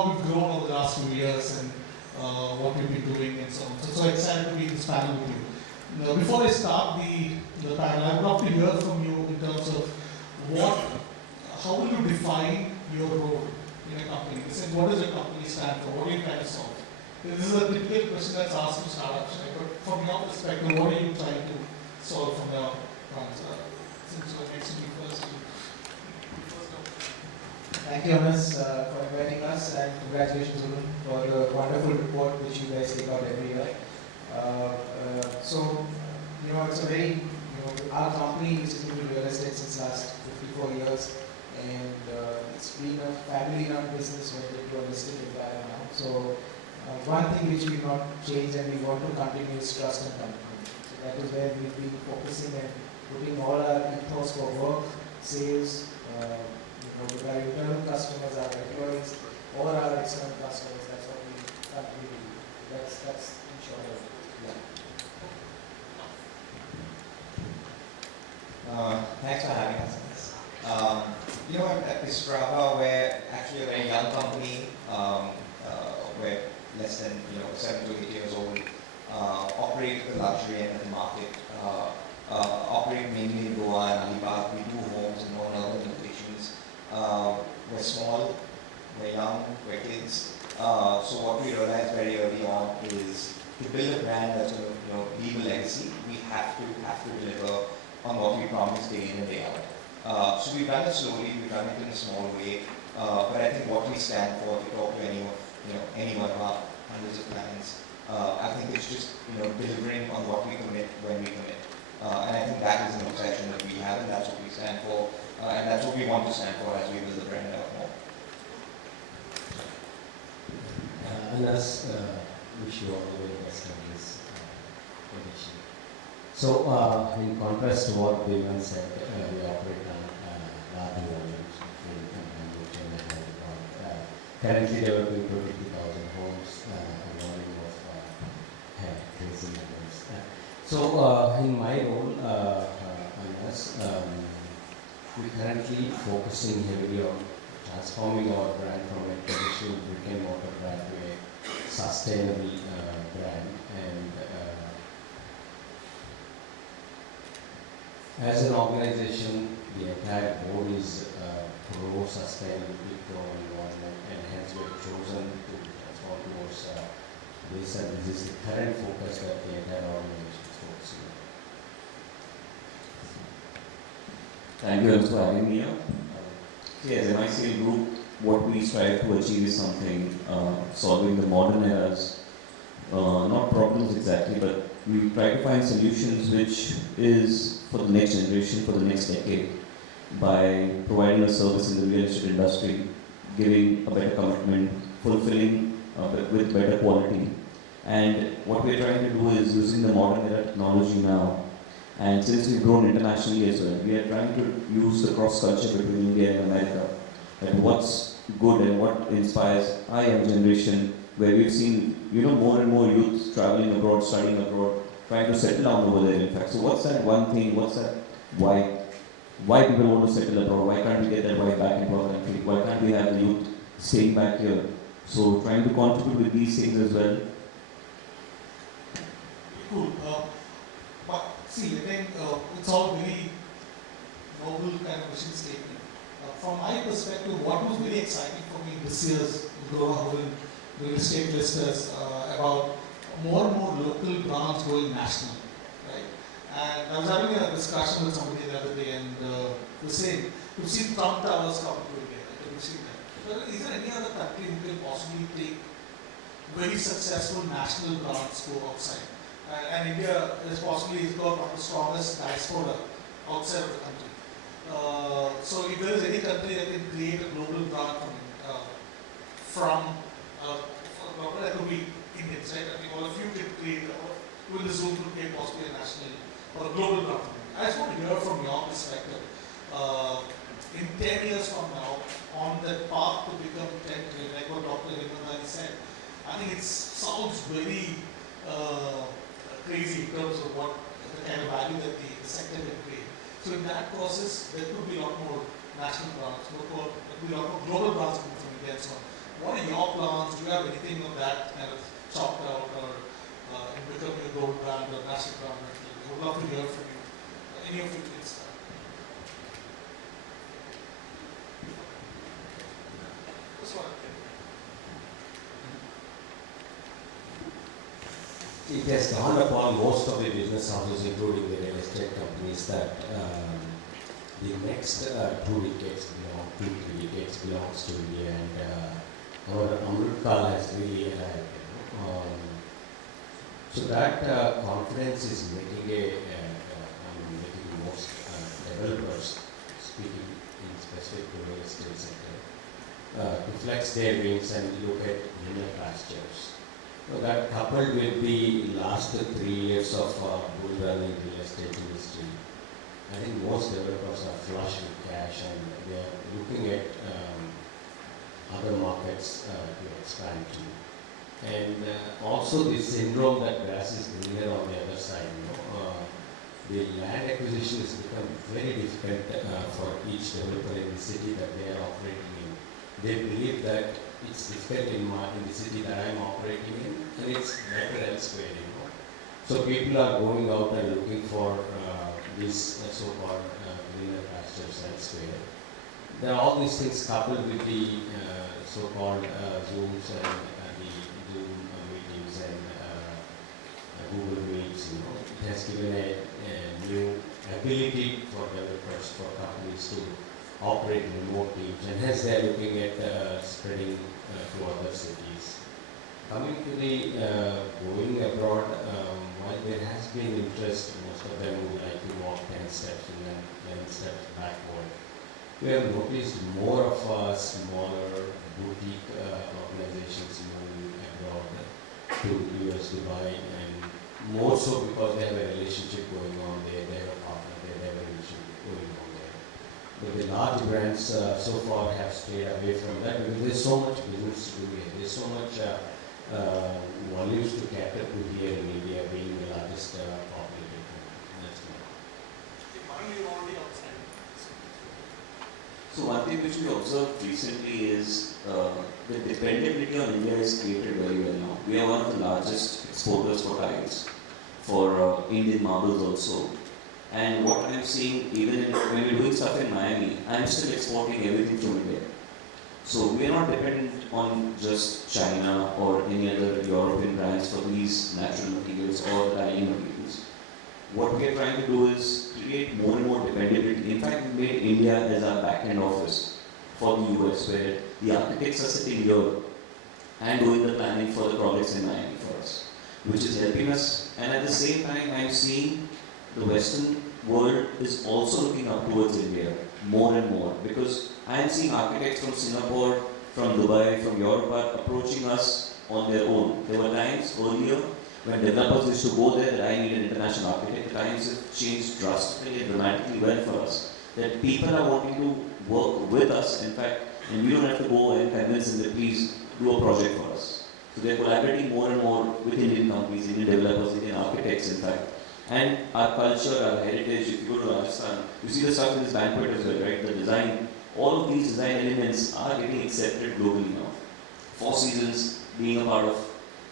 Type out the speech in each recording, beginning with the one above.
how we've grown over the last few years and what we've been doing and so on. So excited to be in this panel with you. Now, before I start the panel, I would love to hear from you in terms of how will you define your role in a company? What does your company stand for? What are you trying to solve? This is a typical question that's asked to startups, right? But from your perspective, what are you trying to solve from your answer? Since you're next to me first, Thank you, Anas, for inviting us, and congratulations, Hurun, for the wonderful report which you guys take out every year. So, it's a very, our company is in real estate since last 54 years, and it's been a family-run business when we do a listed empire now. So, one thing which we've not changed and we want to continue is trust and commitment. So that is where we've been focusing and putting all our ethos for work, sales, with our internal customers, our employees, or our external customers. That's what we continue to do. That's in short. Thanks for having us. At this GROHE, we're actually a very young company. We're less than 7 to 8 years old. Operate the luxury end of the market. Operate mainly in Goa and Alibag. We do homes in non-urban locations. We're small, we're young, we're kids. So what we realized very early on is to build a brand that's going to leave a legacy, we have to deliver on what we promise day in and day out. So we've done it slowly, we've done it in a small way. But I think what we stand for, if you talk to any one of our hundreds of clients, I think it's just delivering on what we commit when we commit. And I think that is an obsession that we have, and that's what we stand for. And that's what we want to stand for as we build the brand out more. Anas, wish you all the very best on this condition. So, in contrast to what Devan said, we operate on large volumes. Currently developing 22,000 homes, a volume of crazy numbers. So, in my role, Anas, we're currently focusing heavily on transforming our brand from a traditional brick and mortar brand to a sustainable brand. And as an organization, the entire board is pro sustainability, pro environment, and hence we have chosen to transform towards this, and this is the current focus that the entire organization is focusing on. Thank you for having me here. As an ICL group, what we strive to achieve is something, solving the modern era's, not problems exactly, but we try to find solutions which is for the next generation, for the next decade, by providing a service in the real estate industry, giving a better commitment, fulfilling with better quality. And what we're trying to do is using the modern era technology now. And since we've grown internationally as well, we are trying to use the cross-culture between India and America. And what's good and what inspires our young generation, where we've seen, more and more youth traveling abroad, studying abroad, trying to settle down over there, in fact. So what's that one thing, what's that why people want to settle abroad? Why can't we get that why back into our country? Why can't we have the youth staying back here? So trying to contribute with these things as well. Cool. But see, I think it's all very noble kind of mission statement. From my perspective, what was very exciting for me this year's GROHE real estate listers about more and more local brands going national, right? And I was having a discussion with somebody the other day, and was saying, we've seen Trump Towers come to India, right? We've seen that. But is there any other country who can possibly take very successful national brands go outside? And India is possibly got one of the strongest diaspora outside of the country. So if there is any country that can create a global brand that could be Indians, right? I think all of you can create, with the Zoom could create possibly a national or a global brand. I just want to hear from your perspective. In 10 years from now, on that path to become 10 trillion, like what Dr. Hurun said, I think it sounds very crazy in terms of what the kind of value that the sector can create. So in that process, there could be a lot more national brands, there could be a lot more global brands coming from India and so on. What are your have anything of that kind of chalked out or in becoming a gold brand or national brand? I would love to hear from you. Any of you can start. This one. It has dawned upon most of the business houses, including the real estate companies, that the next 2 decades belongs to India, and our Amritkal has really arrived. So that confidence is making most developers, speaking in specific to real estate sector, to flex their wings and look at greener pastures. So that coupled with the last 3 years of bull run in real estate industry, I think most developers are flush with cash and they are looking at other markets to expand to. And also the syndrome that grass is greener on the other side. The land acquisition has become very difficult for each developer in the city that they are operating in. They believe that it's difficult in the city that I'm operating in, and it's better elsewhere. So people are going out and looking for these so-called greener pastures elsewhere. There are all these things coupled with the so-called Zooms and the Zoom meetings and Google Meets. It has given a new ability for developers, for companies to operate remote teams, and hence they are looking at spreading to other cities. Coming to the going abroad, while there has been interest, most of them would like to walk 10 steps and then 10 steps backward. We have noticed more of smaller boutique organizations moving abroad to US, Dubai, and more so because they have a relationship going on there, they have a partner there, they have a relationship going on there. But the large brands so far have stayed away from that because there's so much business to do here. There's so much volumes to cater to here in India, being the largest populated country. That's So one thing which we observed recently is the dependability on India is created very well now. We are one of the largest exporters for tiles, for Indian marbles also. And what I'm seeing, even when we're doing stuff in Miami, I'm still exporting everything from India. So we are not dependent on just China or any other European brands for these natural materials or tiling materials. What we are trying to do is create more and more dependability. In fact, we made India as our back-end office for the US, where the architects are sitting here and doing the planning for the projects in Miami for us, which is helping us. And at the same time, I'm seeing the Western world is also looking up towards India more and more, because I am seeing architects from Singapore, from Dubai, from Europe are approaching us on their own. There were times earlier when developers used to go there that I need an international architect. The times have changed drastically and dramatically well for us. That people are wanting to work with us, in fact, and we don't have to go and convince them that please do a project for us. So they're collaborating more and more with Indian companies, Indian developers, Indian architects, in fact. And our culture, our heritage, if you go to Rajasthan, you see the stuff in this banquet as well, right? The design, all of these design elements are getting accepted globally now. Four Seasons being a part of,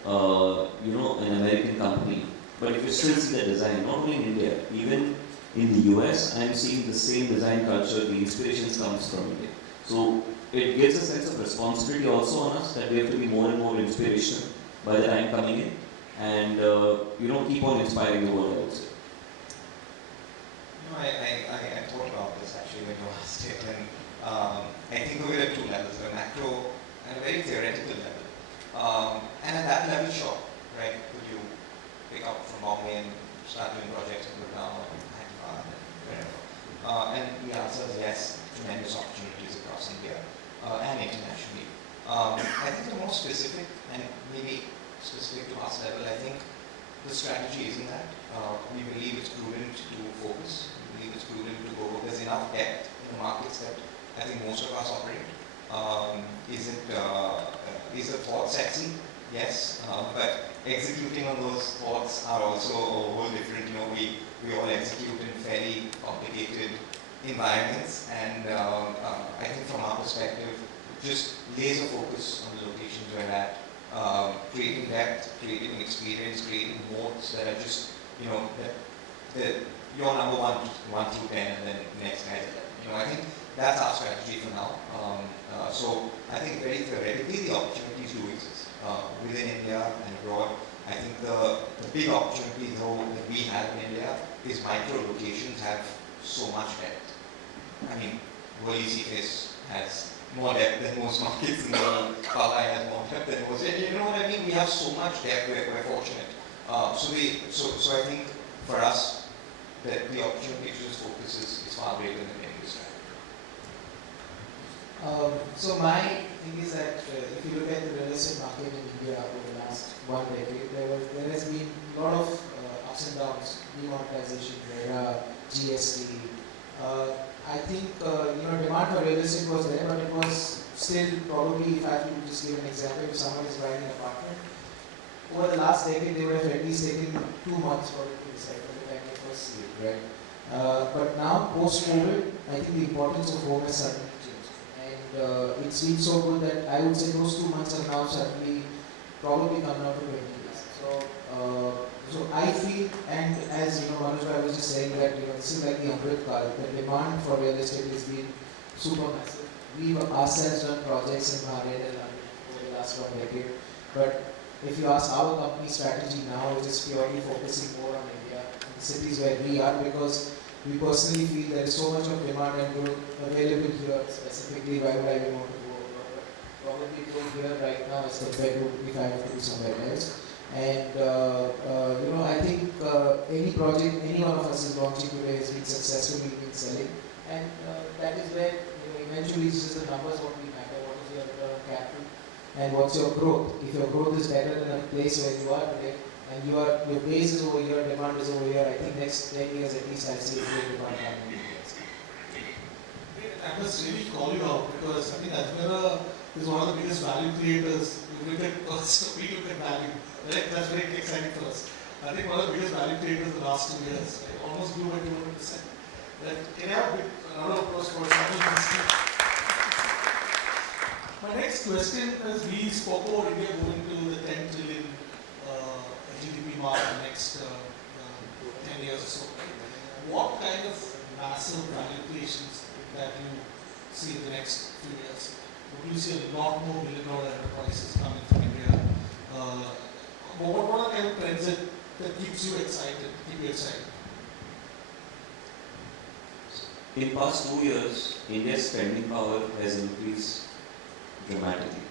an American company. But if you still see the design, not only in India, even in the US, I'm seeing the same design culture, the inspirations comes from India. So it gives a sense of responsibility also on us that we have to be more and more inspirational by the time coming in. And keep on inspiring the world, I would say. I thought about this actually when you asked it, and I think of it at two levels: a macro and a very theoretical level. And at that level, sure, right? Could you pick up from Bombay and start doing projects in Gurgaon and Hyderabad and wherever? And the answer is yes. Tremendous opportunities across India and internationally. I think the more specific and maybe specific to us level, I think the strategy isn't that. We believe it's prudent to focus. We believe it's prudent to go. There's enough depth in the markets that I think most of us operate. Is the thought sexy? Yes, but executing on those thoughts are also a whole different. We all execute in fairly complicated environments, and I think from our perspective, just laser focus on the locations we're at, depth, creating experience, creating modes that are just, that you're number one through 10, and then next guy's 11. I think that's our strategy for now. So I think very theoretically the opportunities do exist within India and abroad. I think the big opportunity though that we have in India is micro locations have so much depth. I mean, Face has more depth than most markets in the world. Palai has more depth than most. You know what I mean? We have so much depth. We're fortunate. So I think for us, the opportunity to just focus is far greater than any strategy. So my thing is that if you look at the real estate market in India over the last 1 decade, there has been a lot of ups and downs, demonetization, GST. I think demand for real estate was there, but it was still probably, if I have to just give an example, if someone is buying an apartment, over the last decade they would have at least taken 2 months for it to decide by the time it was sold, right? But now, post-COVID, I think the importance of home has suddenly changed. And it's been so good that I would say those 2 months have now suddenly probably come down to 20 days. So I feel, and as Manoj I was just saying that this is like the Amrit Kal, the demand for real estate has been super massive. We've ourselves done projects in Bahrain and London over the last 1 decade. But if you ask our company strategy now, it is purely focusing more on India, the cities where we are, because we personally feel there is so much of demand and growth available here. Specifically, why would I want to go abroad? Probably go here right now as compared to if I have to do somewhere else. And I think any project any one of us is launching today has been successfully been selling, and that is where eventually it's just the numbers what we matter. What is your return on capital, and what's your growth? If your growth is better than a place where you are today, and your base is over here, demand is over here, I think next 10 years at least I see a great demand coming in the US. I must really call you out because I think Ajmera is one of the biggest value creators. You look at cost, we look at value. Right? That's very exciting for us. I think one of the biggest value creators in the last 2 years. Right? Almost grew by 200%. Can I have a round of applause for example? My next question is, we spoke about India going to the 10 trillion GDP mark in the next 10 years or so. What kind of massive value creations that you see in the next few years? Would you see a lot more billion-dollar enterprises coming from India? What are the kind of trends that keeps you excited, keep you excited? In past 2 years, India's spending power has increased dramatically.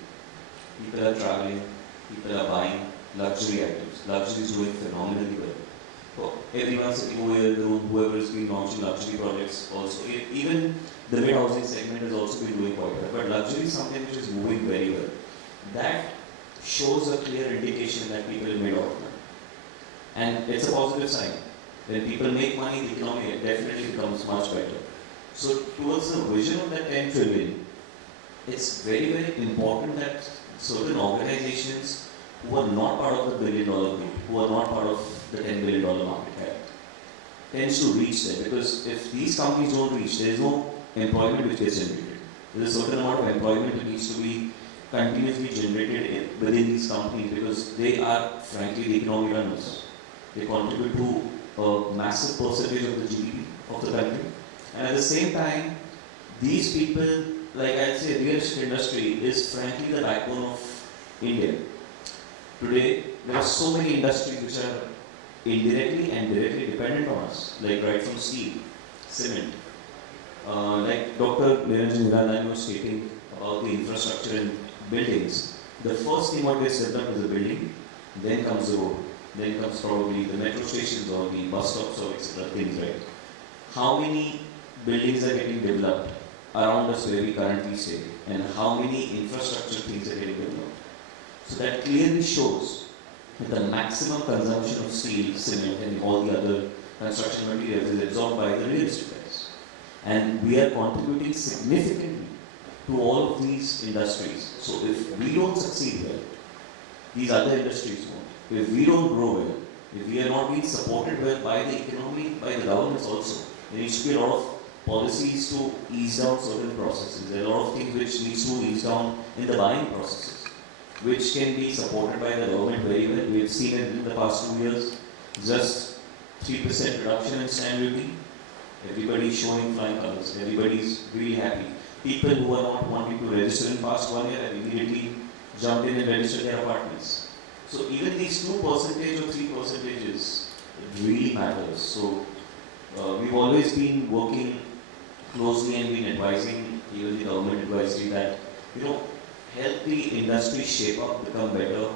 People are traveling, people are buying luxury items. Luxury is doing phenomenally well. So everyone sitting over here in the room, whoever has been launching luxury projects also, even the mid-housing segment has also been doing quite well. But luxury is something which is moving very well. That shows a clear indication that people made out money. And it's a positive sign. When people make money, the economy definitely becomes much better. So towards the vision of that 10 trillion, it's very, very important that certain organizations who are not part of the billion-dollar group, who are not part of the $10 billion market cap, tends to reach there. Because if these companies don't reach, there is no employment which gets generated. There is a certain amount of employment that needs to be continuously generated within these companies, because they are frankly the economic runners. They contribute to a massive percentage of the GDP of the country. And at the same time, these people, like I'd say, real estate industry is frankly the backbone of India. Today, there are so many industries which are indirectly and directly dependent on us, like right from steel, cement. Like Dr. Niranjan Hirandani was stating about the infrastructure and buildings. The first thing what gets developed is the building, then comes the road, then comes probably the metro stations or the bus stops or etc. things, right? How many buildings are getting developed around us where we currently stay, and how many infrastructure things are getting developed? So that clearly shows that the maximum consumption of steel, cement and all the other construction materials is absorbed by the real estate guys. And we are contributing significantly to all of these industries. So if we don't succeed well, these other industries won't. If we don't grow well, if we are not being supported well by the economy, by the governments also, there needs to be a lot of policies to ease down certain processes. There are a lot of things which needs to ease down in the buying processes. which can be supported by the government very well. We have seen it in the past 2 years, just 3% reduction in stamp duty. Everybody's showing flying colors. Everybody's really happy. People who are not wanting to register in past 1 year have immediately jumped in and registered their apartments. So even these 2% or 3% it really matters. So we've always been working closely and been advising even the government advisory that, help the industry shape up, become better,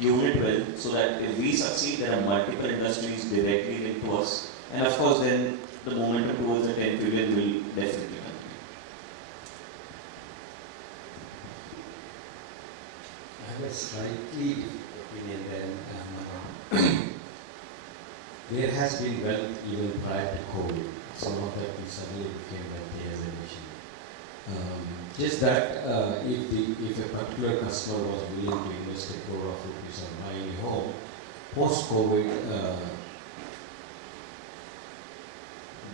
tune it well, so that if we succeed, there are multiple industries directly linked to us. And of course, then the momentum towards the 10 trillion will definitely continue. I have a slightly different opinion than there has been wealth even prior to COVID. Some of that we suddenly became wealthy as a nation. Just that if a particular customer was willing to invest a crore of rupees on buying a home, post-COVID,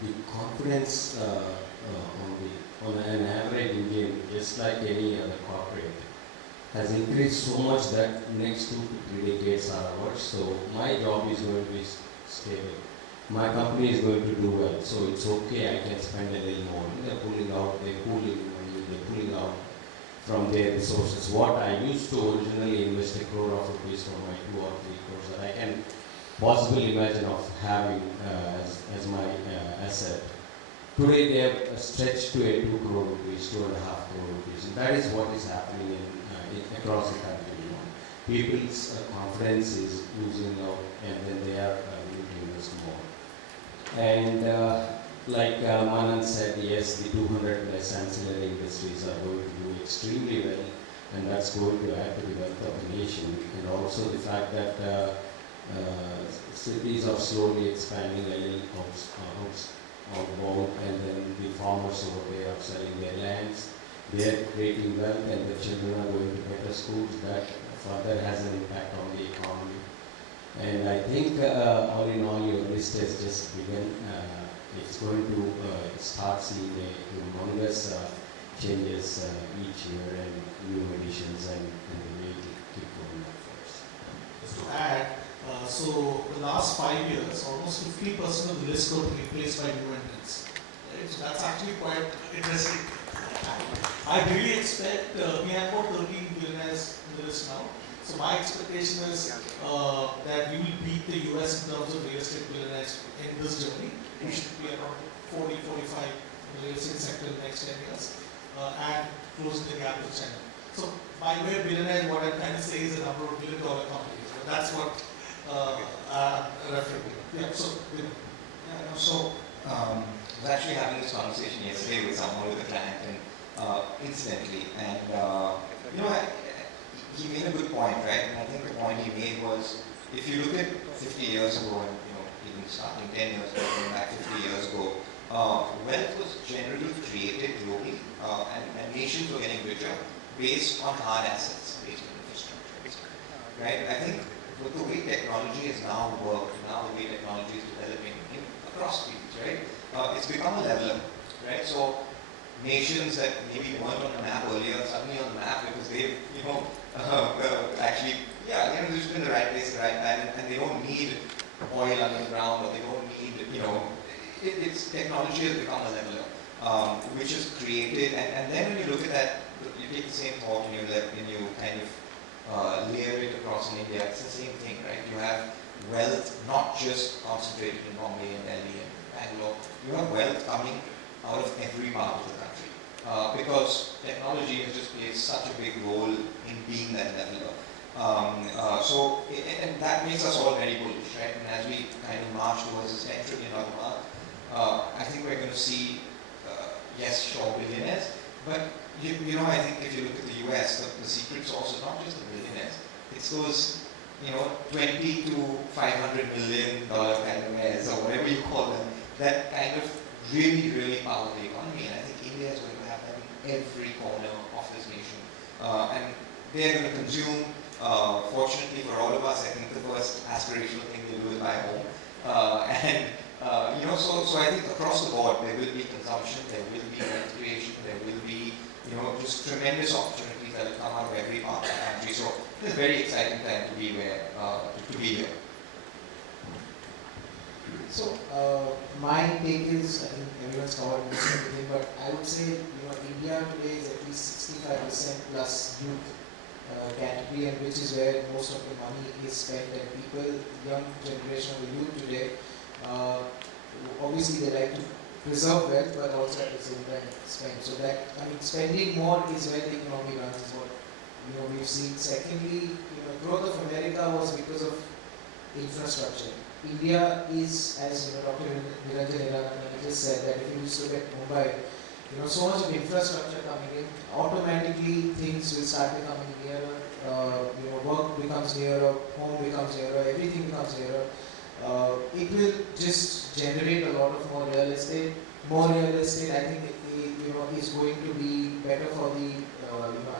the confidence on an average Indian, just like any other corporate, has increased so much that next 2 to 3 decades are ours. So my job is going to be stable. My company is going to do well. So it's okay, I can spend a little more. They're pulling out from their resources. What I used to originally invest a crore of rupees for my 2 or 3 crores that I can possibly imagine of having as my asset. Today they have stretched to a 2 crore rupees, 2.5 crore rupees. And that is what is happening across the country. People's confidence is losing out, and then they are willing to invest more. And like Manan said, yes, the 200 plus ancillary industries are going to do extremely well, and that's going to add to the wealth of the nation. And also the fact that cities are slowly expanding a little outbound, and then the farmers over there are selling their lands. They are creating wealth, and the children are going to better schools. That further has an impact on the economy. And I think all in all, your list has just begun. It's going to start seeing a humongous changes each year, and new additions, and the way to keep going forward. Just to add, so the last 5 years, almost 50% of the list got replaced by new entrants. Right? So that's actually quite interesting. I really expect, we have about 13 billionaires in the list now. So my expectation is that we will beat the US in terms of real estate billionaires in this journey. We should be around 40, 45 in the real estate sector in the next 10 years and closing the gap with China. So by way of billionaire, what I'm trying to say is the number of billion-dollar companies. But that's what I'm referring to. Yeah, so, I was actually having this conversation yesterday with someone, with a client, and incidentally, and he made a good point, right? And I think the point he made was, if you look at 50 years ago, and even starting 10 years ago, going back 50 years ago, wealth was generally created globally, and nations were getting richer based on hard assets, based on infrastructure, right? I think with the way technology has now worked, now the way technology is developing across fields, right? It's become a leveler, right? So nations that maybe weren't on the map earlier, suddenly on the map because they've, actually, they're just in the right place, at the right time, and they don't need oil underground, or they don't need, it's technology has become a leveler, which is created, and then when you look at that, you take the same thought and you kind of layer it across in India. It's the same thing, right? You have wealth not just concentrated in Bombay and Delhi and Bangalore. You have wealth coming out of every part of the country because technology has just played such a big role in being that leveler. And that makes us all very bullish, right? And as we kind of march towards this 10 trillion mark, I think we're going to see, yes, sure, billionaires, but I think if you look at the US, the secret sauce is not just the billionaires, it's those 20 to $500 million kind of heirs, or whatever you call them, that kind of really, really power the economy. And I think India is going to have that in every corner of this nation. And they're going to consume, fortunately for all of us, I think the first aspirational thing they do is buy a home. So I think across the board, there will be consumption, there will be wealth creation, there will be, just tremendous opportunities that will come out of every part of the country. So very exciting time to be to be here. So, my take is, I think everyone's covered most of everything, but I would say, India today is at least 65% plus youth category, and which is where most of the money is spent, and people, young generation of the youth today, obviously they like to preserve wealth, but also at the same time spend. So that, spending more is where the economy runs, is what, we've seen. Secondly, growth of America was because of infrastructure. India is, as Dr. Niranjan Irani just said, that if you just look at Mumbai, so much of infrastructure coming in, automatically things will start becoming nearer. Work becomes nearer, home becomes nearer, everything becomes nearer. It will just generate a lot of more real estate. More real estate, I think, is going to be better for the,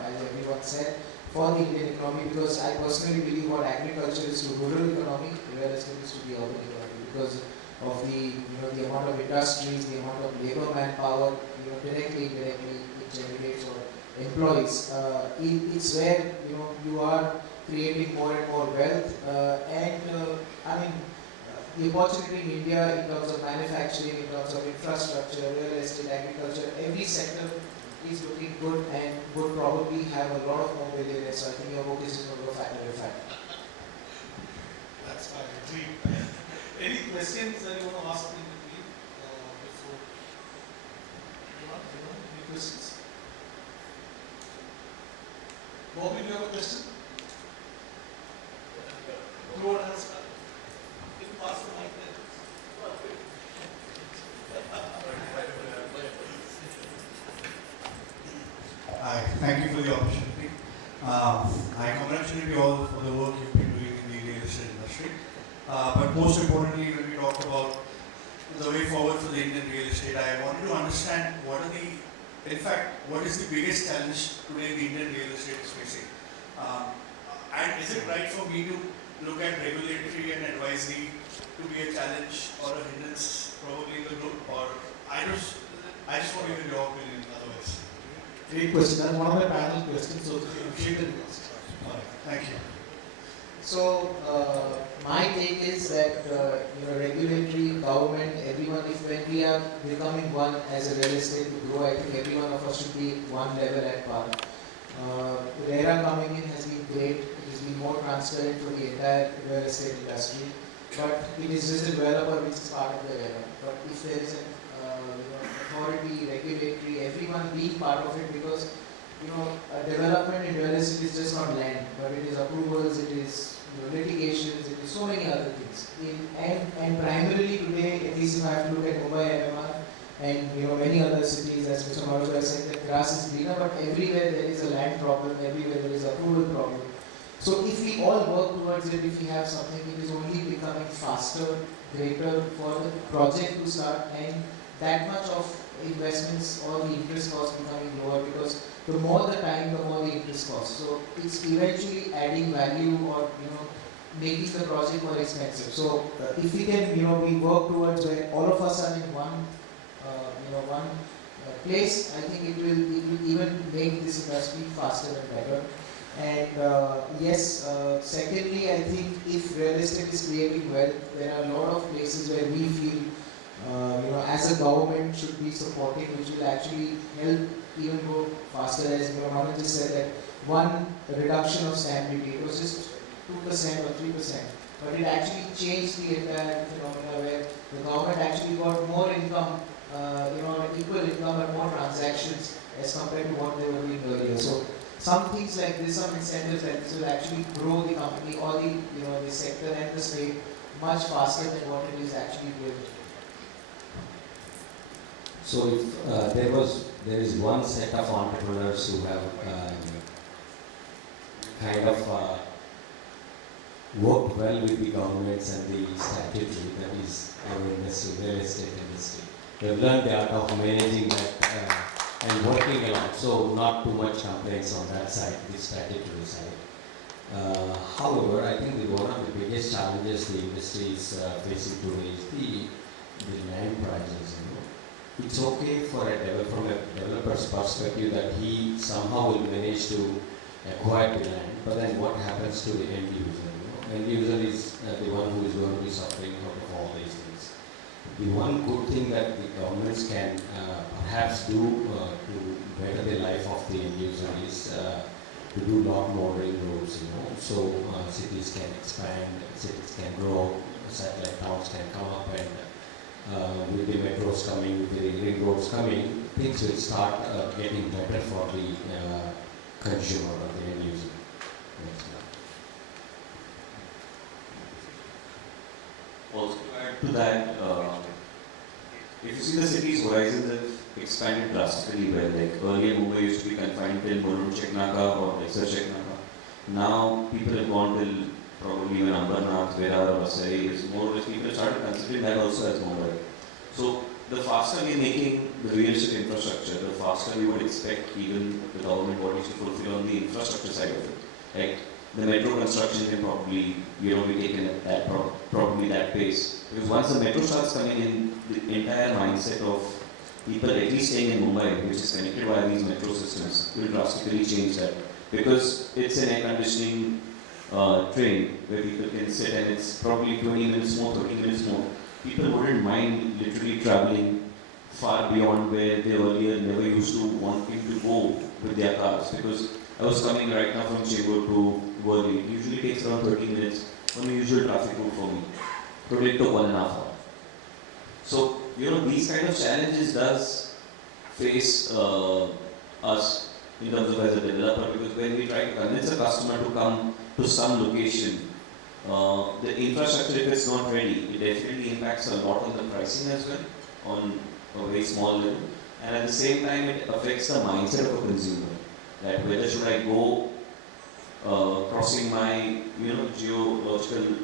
as everyone said, for the Indian economy, because I personally believe what agriculture is to rural economy, real estate is to the urban economy, because of the the amount of industries, the amount of labor manpower, directly, indirectly it generates or employs. It's where you are creating more and more wealth, and the opportunity in India in terms of manufacturing, in terms of infrastructure, real estate, agriculture, every sector is looking good and would probably have a lot of more billionaires. So I think your book is just going to go factor by factor. That's my dream. Any questions that you want to ask me before? Any questions? Bobby, do you have a question? Go on, answer. Can you pass the mic there? Hi, thank you for the opportunity. I congratulate you all for the work you've been doing in the real estate industry. But most importantly, when we talk about the way forward for the Indian real estate, I wanted to understand what is the biggest challenge today the Indian real estate is facing? And is it right for me to look at regulatory and advisory to be a challenge or a hindrance probably in the group? Or I just want to hear your opinion otherwise. Great question. That's one of my panel questions, so keep it first. All right, thank you. So my take is that regulatory, government, everyone, when we are becoming one as a real estate to grow, I think every one of us should be one level at par. RERA coming in has been great. It has been more transparent for the entire real estate industry. But it is just a developer which is part of the RERA. But if there is an authority, regulatory, everyone being part of it, because development in real estate is just not land, but it is approvals, it is litigations, it is so many other things. And primarily today, at least if I have to look at Mumbai, MMR, and many other cities, as Mr. Marusha said, the grass is greener, but everywhere there is a land problem, everywhere there is approval problem. So if we all work towards it, if we have something, it is only becoming faster, greater for the project to start, and that much of investments or the interest cost becoming lower, because the more the time, the more the interest cost. So it's eventually adding value or making the project more expensive. So if we can we work towards where all of us are in one place, I think it will even make this industry faster and better. And yes, secondly, I think if real estate is creating wealth, there are a lot of places where we feel as a government should be supporting, which will actually help even go faster. As Manu just said, that one reduction of stamp duty, it was just 2% or 3%, but it actually changed the entire phenomena where the government actually got more income, equal income and more transactions as compared to what they were doing earlier. So some things like this, some incentives like this will actually grow the company or the sector and the state much faster than what it is actually doing. So if there is one set of entrepreneurs who have worked well with the governments and the statutory, that is our industry, real estate industry. They have learned the art of managing that and working along. So not too much complaints on that side, the statutory side. However, I think one of the biggest challenges the industry is facing today is the land prices. It's okay from a developer's perspective that he somehow will manage to acquire the land, but then what happens to the end user? End user is the one who is going to be suffering out of all these things. The one good thing that the governments can perhaps do to better the life of the end user is to do lot more ring roads, so cities can expand, cities can grow, satellite towns can come up, and with the metros coming, with the ring roads coming, things will start getting better for the consumer or the end user. Next slide. Also to add to that, if you see the city's horizons have expanded drastically well. Like earlier Mumbai used to be confined till Hurun Cheknaka or Exer Cheknaka. Now people have gone till probably even Ambernath, Virar or Vasai. It's more or less people have started considering that also as Mumbai. So the faster we are making the real estate infrastructure, the faster we would expect even the government bodies to fulfill on the infrastructure side of it. Like the metro construction can probably, be taken at that probably that pace. Because once the metro starts coming in, the entire mindset of people at least staying in Mumbai, which is connected via these metro systems, will drastically change that. Because it's an air conditioning train where people can sit and it's probably 20 minutes more, 30 minutes more. People wouldn't mind literally traveling far beyond where they earlier never used to wanting to go with their cars. Because I was coming right now from Chembur to Worli. It usually takes around 30 minutes on the usual traffic route for me. Today it took 1.5 hours. So, these kind of challenges does face us in terms of as a developer, because when we try to convince a customer to come to some location, the infrastructure, if it's not ready, it definitely impacts a lot on the pricing as well, on a very small level. And at the same time, it affects the mindset of a consumer. That whether should I go crossing my geological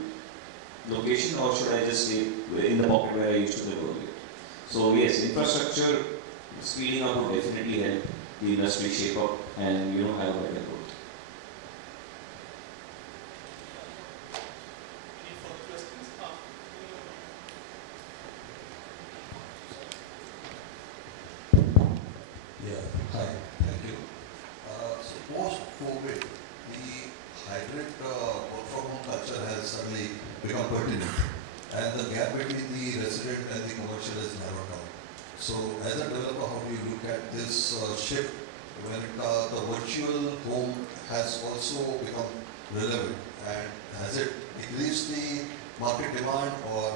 location, or should I just stay in the pocket where I used to live earlier. So yes, infrastructure speeding up would definitely help the industry shape up and have a better growth. Any further questions? Yeah, hi, thank you. So post-COVID, the hybrid work from home culture has suddenly become pertinent, and the gap between the resident and the commercial is narrowed down. So as a developer, how do you look at this shift when the virtual home has also become relevant, and has it increased the market demand, or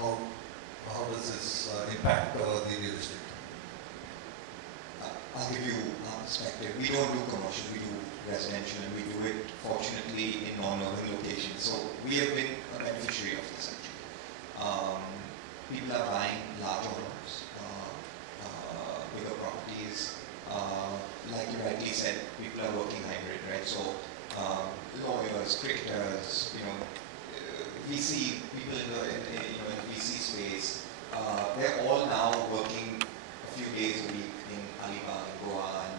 how does this impact the real estate? I'll give you our perspective. We don't do commercial, we do residential, and we do it fortunately in non-urban locations. So we have been a beneficiary of this actually. People are buying larger homes, bigger properties. Like you rightly said, people are working hybrid, right? So lawyers, cricketers, VC people in the VC space, they're all now working a few days a week in Alibag, in Goa, and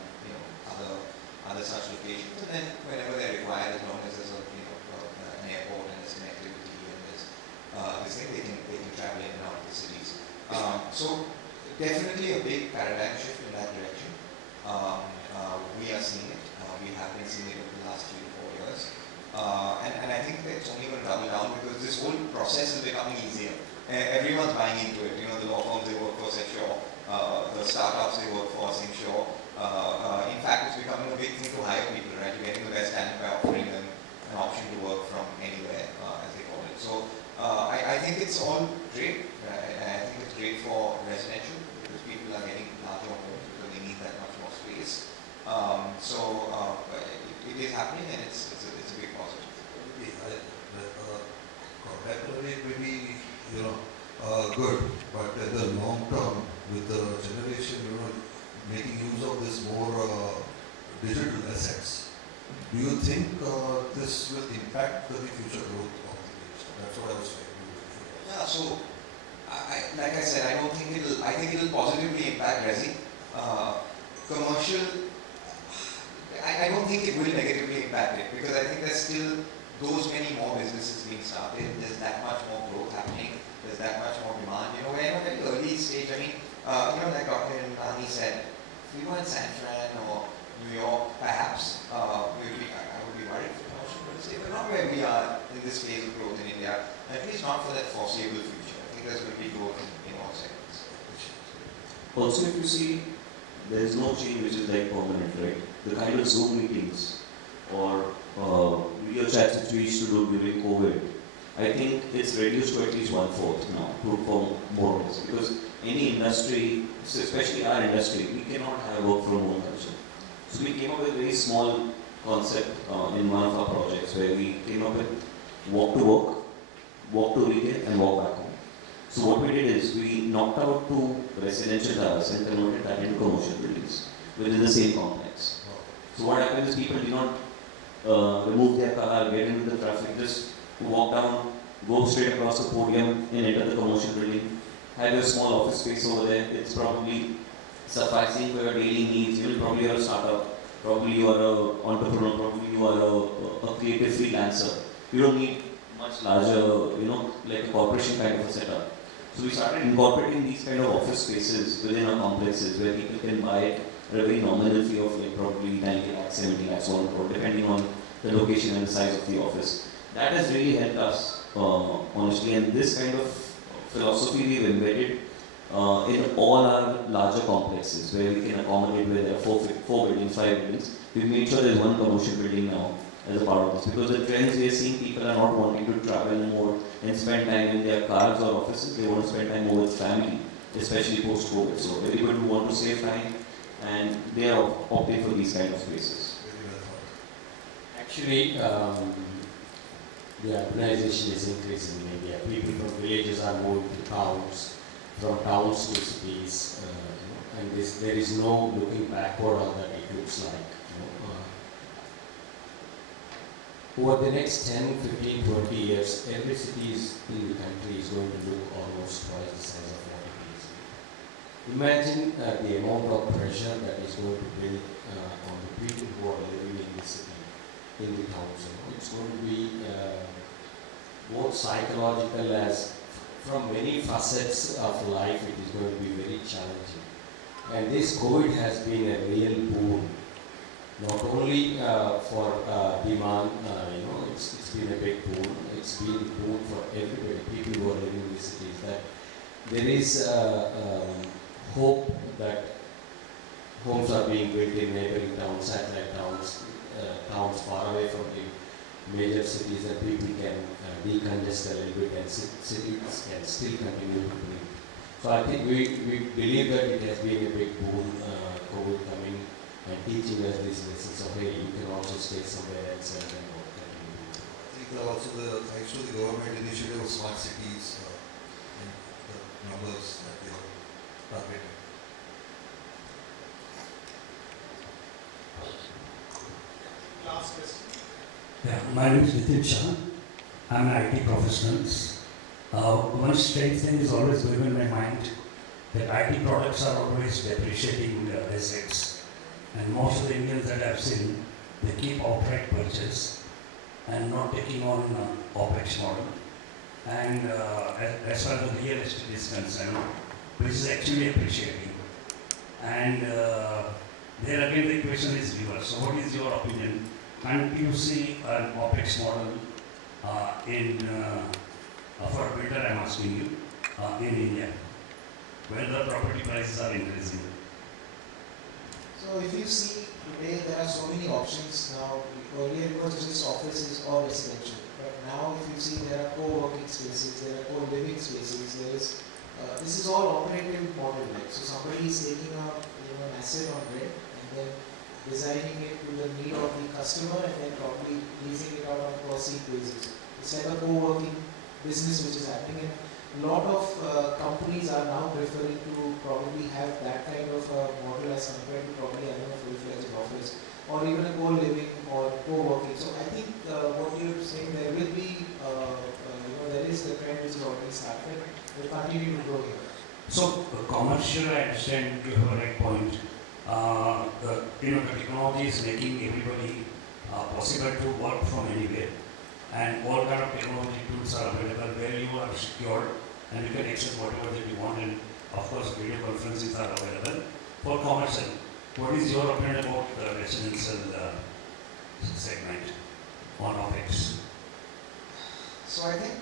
other such locations. And then whenever they're required, as long as there's an airport and there's connectivity and there's this thing, they can travel in and out of the cities. So definitely a big paradigm shift in that direction. We are seeing it. We have been seeing it over the last 3 to 4 years. And I think that it's only going to double down, because this whole process is becoming easier. Everyone's buying into it. The law firms they work for, Sure. The startups they work for, Sure. In fact, it's becoming a big thing to hire people, right? You're getting the best talent by offering them an option to work from anywhere, as they call it. So I think it's all great. I think it's great for residential, because people are getting larger homes because they need that much more space. It is happening, and it's a big positive. Temporarily it may be good, but in the long term, with the generation making use of this more digital assets, do you think this will impact the future growth of the industry? That's what I was saying. Yeah, so like I said, I think it'll positively impact resi. Commercial, I don't think it will negatively impact it, because I think there's still those many more businesses being started. There's that much more growth happening. There's that much more demand. We're in a very early stage. I mean, like Dr. Nani said, if we were in San Fran or New York, perhaps I would be worried. not where we are in this phase of growth in India, at least not for that foreseeable future. I think there's going to be growth in all segments. Also, if you see, there is no change which is like permanent, right? The kind of Zoom meetings or video chats which we used to do during COVID, I think it's reduced to at least 1/4 now, for more or less. Because any industry, especially our industry, we cannot have work from home culture. So we came up with a very small concept in one of our projects where we came up with walk to work, walk to retail, and walk back home. So what we did is we knocked out 2 residential towers and converted that into commercial buildings within the same complex. So what happens is people do not remove their car, get into the traffic, just walk down, go straight across the podium and enter the commercial building. Have your small office space over there. It's probably sufficing for your daily needs. You will probably are a startup, probably you are an entrepreneur, probably you are a creative freelancer. You don't need much larger, like a corporation kind of a setup. So we started incorporating these kind of office spaces within our complexes where people can buy it at a very nominal fee of like probably 90 lakhs, 70 lakhs, 1 crore, depending on the location and the size of the office. That has really helped us, honestly, and this kind of philosophy we've embedded in all our larger complexes where we can accommodate where there are 4 buildings, 5 buildings. We've made sure there's 1 commercial building now as a part of this, because the trends we are seeing, people are not wanting to travel more and spend time in their cars or offices. They want to spend time more with family, especially post-COVID. So everybody who want to save time and they are opting for these kind of spaces. Actually, the urbanization is increasing in India. People from villages are moving to towns, from towns to cities, and there is no looking backward on that it looks like. Over the next 10, 15, 20 years, every city in the country is going to look almost twice the size of what it is. Imagine the amount of pressure that is going to build on the people who are living in the city, in the towns. It's going to be both psychological as from many facets of life, it is going to be very challenging. And this COVID has been a real boon. Not only for demand, it's been a big boon. It's been a boon for everybody, people who are living in the cities. That there is hope that homes are being built in neighboring towns, satellite towns, towns far away from the major cities, and people can decongest a little bit, and cities can still continue to breathe. So I think we believe that it has been a big boon, COVID coming and teaching us these lessons of, hey, you can also stay somewhere else and then work. I think also thanks to the government initiative of smart cities and the numbers that they are targeting. Last question. Yeah, my name is Nitin Shah. I'm an IT professional. One strange thing is always going in my mind that IT products are always depreciating assets. And most of the Indians that I've seen, they keep outright purchase and not taking on OPEX model. And as far as the real estate is concerned, which is actually appreciating. And there again the question is reverse. So what is your opinion? Can't you see an OPEX model for a builder, I'm asking you, in India, where the property prices are increasing? So if you see today, there are so many options now. Earlier it was just offices or residential, but now if you see, there are co-working spaces, there are co-living spaces. There is this is all operative model, right? So somebody is taking an asset on rent and then designing it to the need of the customer and then probably leasing it out on a per seat basis. It's like a co-working business which is happening, and a lot of companies are now preferring to probably have that kind of a model as compared to probably having a full-fledged office or even a co-living or co-working. So I think what you're saying, there will be, there is the trend which is already started. Will continue to grow here. So commercial, I understand you have a right point. The technology is making everybody possible to work from anywhere, and all kind of technology tools are available where you are secured and you can access whatever that you want, and of course video conferences are available for commercial. What is your opinion about the residential segment on OPEX? So I think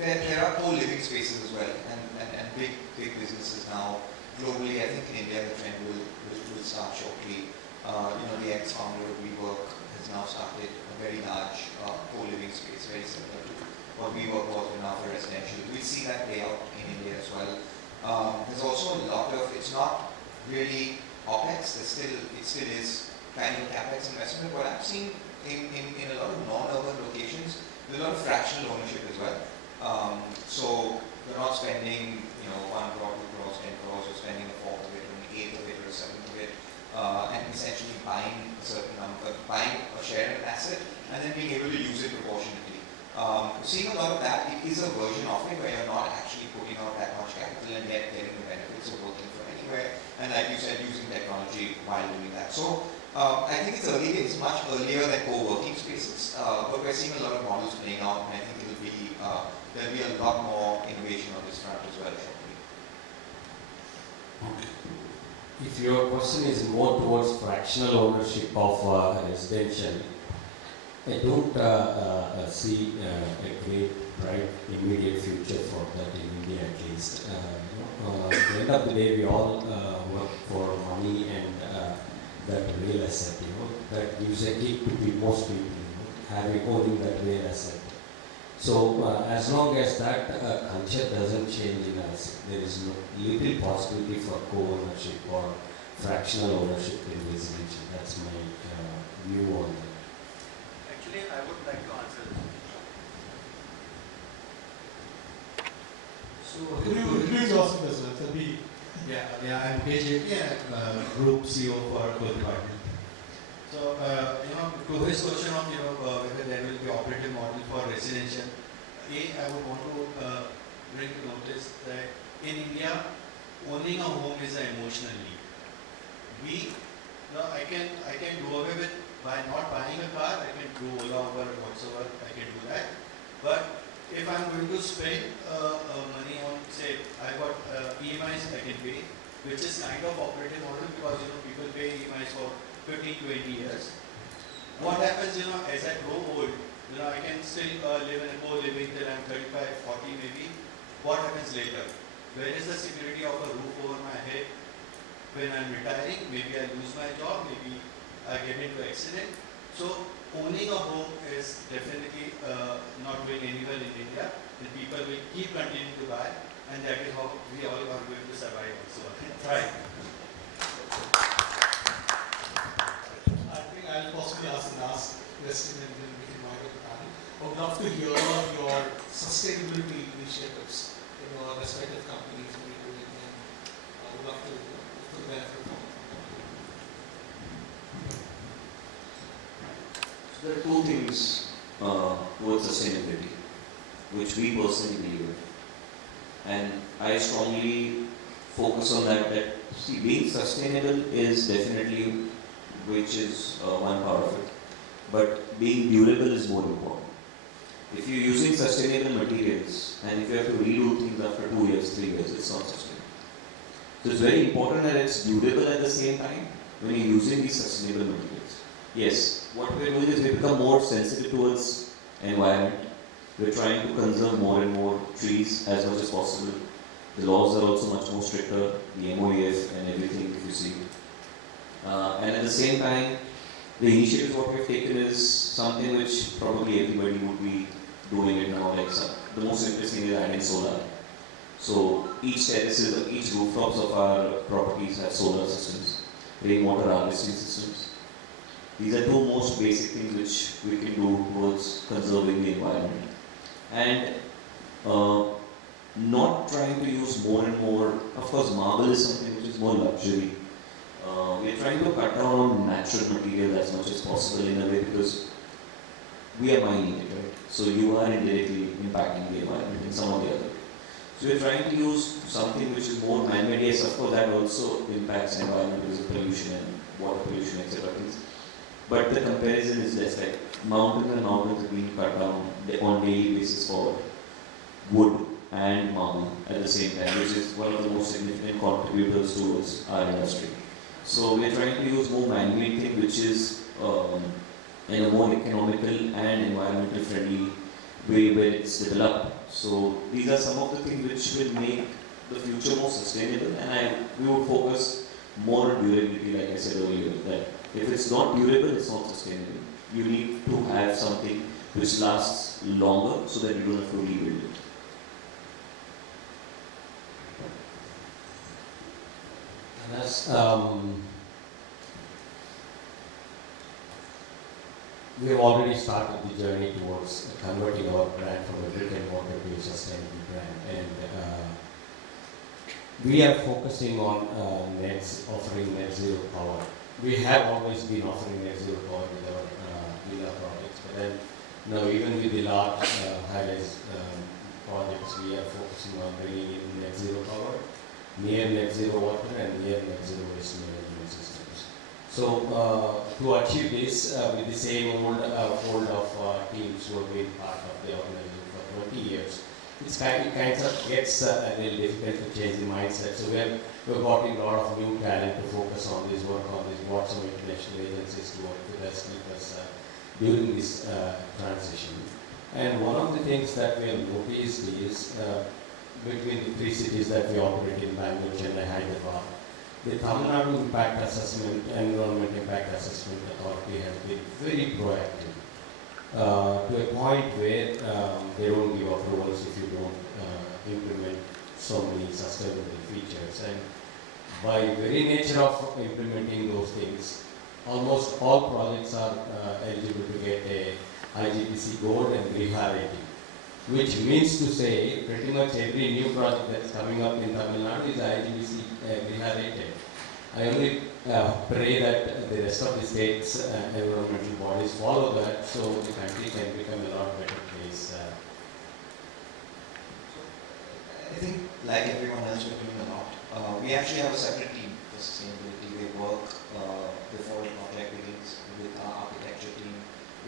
there are co-living spaces as well, and big businesses now globally. I think in India the trend will start shortly. The ex-founder of WeWork has now started a very large co-living space, very similar to what WeWork was in our residential. We see that play out in India as well. There's also a lot of, it's not really OPEX, it still is kind of CapEx investment. What I've seen in a lot of non-urban locations, there's a lot of fractional ownership as well. So you're not spending, 1 crore, 2 crores, 10 crores, you're spending a fourth of it, an eighth of it, or a seventh of it, and essentially buying a certain number, buying a share in an asset, and then being able to use it proportionately. Seeing a lot of that, it is a version of it where you're not actually putting out that much capital and yet getting the benefits of working from anywhere, and like you said, using technology while doing that. So I think it's early days, much earlier than co-working spaces, but we're seeing a lot of models playing out, and I think there'll be a lot more innovation on this front as well shortly. Okay. If your question is more towards fractional ownership of residential, I don't see a great, bright, immediate future for that in India at least. At the end of the day, we all work for money and that real asset, that gives a kick to most people, owning that real asset. So as long as that culture doesn't change in us, there is little possibility for co-ownership or fractional ownership in residential. That's my view on that. Actually, I would like to answer this. So, could you introduce yourself as well? I'm KJP, Group CEO for GROHE department. So, GROHE's question of, whether there will be operative model for residential, I would want to bring to notice that in India, owning a home is an emotional need. I can do away with, by not buying a car, I can do Ola, Uber, whatsoever, I can do that. But if I'm going to spend money on, say, I got EMIs I can pay, which is kind of operative model because people pay EMIs for 15-20 years. What happens, as I grow old, I can still live in a co-living till I'm 35, 40 maybe. What happens later? Where is the security of a roof over my head? When I'm retiring, maybe I lose my job, maybe I get into accident. So owning a home is definitely not going anywhere in India, and people will keep continuing to buy, and that is how we all are going to survive also. Right. I think I'll possibly ask the last question and then we can wind up the panel. I would love to hear your sustainability initiatives in your respective companies what you're doing, and I would love to benefit from it. So there are two things towards sustainability, which we personally believe in. And I strongly focus on that being sustainable is definitely, which is one part of it, but being durable is more important. If you're using sustainable materials and if you have to redo things after 2 years, 3 years, it's not sustainable. So it's very important that it's durable at the same time when you're using these sustainable materials. Yes, what we're doing is we become more sensitive towards environment. We're trying to conserve more and more trees as much as possible. The laws are also much more stricter, the MOEF and everything if you see. And at the same time, the initiatives what we've taken is something which probably everybody would be doing it now. Like the most interesting is adding solar. So each terraces, each rooftops of our properties have solar systems, rainwater harvesting systems. These are two most basic things which we can do towards conserving the environment. And not trying to use more and more, of course marble is something which is more luxury. We are trying to cut down on natural material as much as possible in a way because we are mining it, right? So you are indirectly impacting the environment in some or the other. So we are trying to use something which is more man-made. Yes, of course that also impacts the environment because of pollution and water pollution, etc. But the comparison is less, like mountains and mountains are being cut down on daily basis for wood and marble at the same time, which is one of the most significant contributors towards our industry. So we are trying to use more man-made thing which is in a more economical and environmental friendly way where it's developed. So these are some of the things which will make the future more sustainable, and we would focus more on durability, like I said earlier, that if it's not durable, it's not sustainable. You need to have something which lasts longer so that you don't have to rebuild it. And as we have already started the journey towards converting our brand from a brick and mortar to a sustainable brand, and we are focusing on offering net zero power. We have always been offering net zero power with our villa projects, but then now even with the large high-rise projects, we are focusing on bringing in net zero power, near net zero water, and near net zero waste management systems. So to achieve this with the same old fold of teams who have been part of the organization for 20 years, it kind of gets a little difficult to change the mindset. So we've got a lot of new talent to focus on this, work on this, brought some international agencies to work with us, help us during this transition. And one of the things that we have noticed is between the three cities that we operate in, Bangalore, Chennai, Hyderabad, the Tamil Nadu Impact Assessment, Environment Impact Assessment Authority has been very proactive to a point where they don't give approvals if you don't implement so many sustainable features. And by very nature of implementing those things, almost all projects are eligible to get a IGBC Gold and GROHE rating, which means to say pretty much every new project that's coming up in Tamil Nadu is IGBC GROHE rated. I only pray that the rest of the states' environmental bodies follow that, so the country can become a lot better place. I think, like everyone else, we're doing a lot. We actually have a separate team for sustainability. We work before the project begins with our architecture team,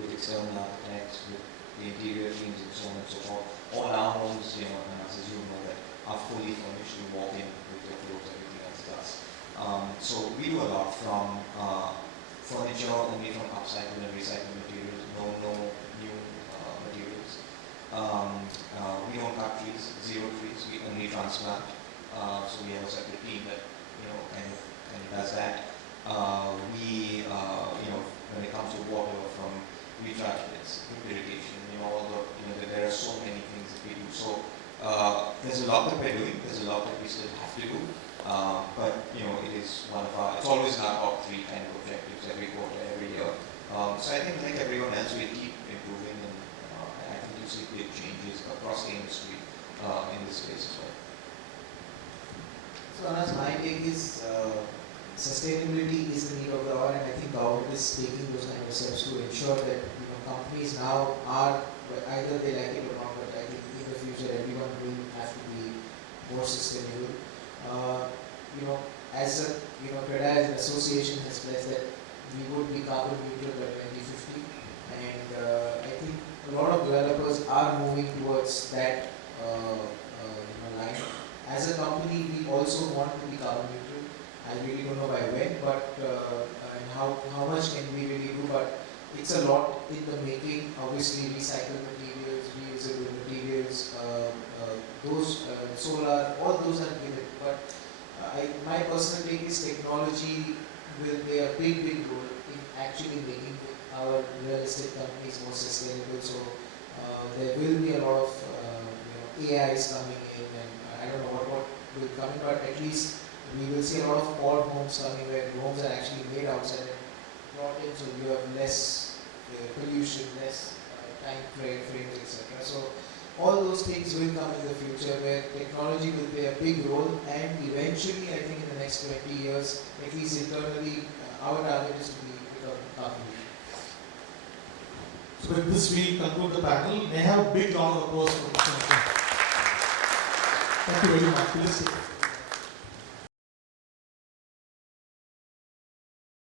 with external architects, with the interior teams, and so on and so forth. All our homes, and as you know, that are fully furnished. You walk in with your clothes, everything else does. So we do a lot from furniture, only from upcycled and recycled materials, no new materials. We don't cut trees, zero trees, we only transplant. So we have a separate team that kind of does that. When it comes to water, from recharge pits, irrigation, there are so many things that we do. So there's a lot that we're doing. There's a lot that we still have to do. But it is one of our. It's always in our top 3 kind of objectives every quarter, every year. So I think, like everyone else, we keep improving, and I think you see big changes across the industry in this space as well. So Anas, my take is sustainability is the need of the hour, and I think government is taking those kind of steps to ensure that companies now are, either they like it or not, but I think in the future everyone will have to be more sustainable. As a CREDA as an association has pledged that we would be carbon neutral by 2050, and I think a lot of developers are moving towards that line. As a company, we also want to be carbon neutral. I really don't know by when, but and how much can we really do, but it's a lot in the making. Obviously, recycled materials, reusable materials, those solar, all those are given. But my personal take is technology will play a big role in actually making our real estate companies more sustainable. So there will be a lot of AIs coming in, and I don't know what will come in, but at least we will see a lot of pod homes coming where homes are actually made outside and brought in, so you have less pollution, less time frames, etc. So all those things will come in the future where technology will play a big role, and eventually, I think in the next 20 years, at least internally, our target is to become carbon neutral. So with this, we conclude the panel. May I have a big round of applause for Mr. Thank you very much.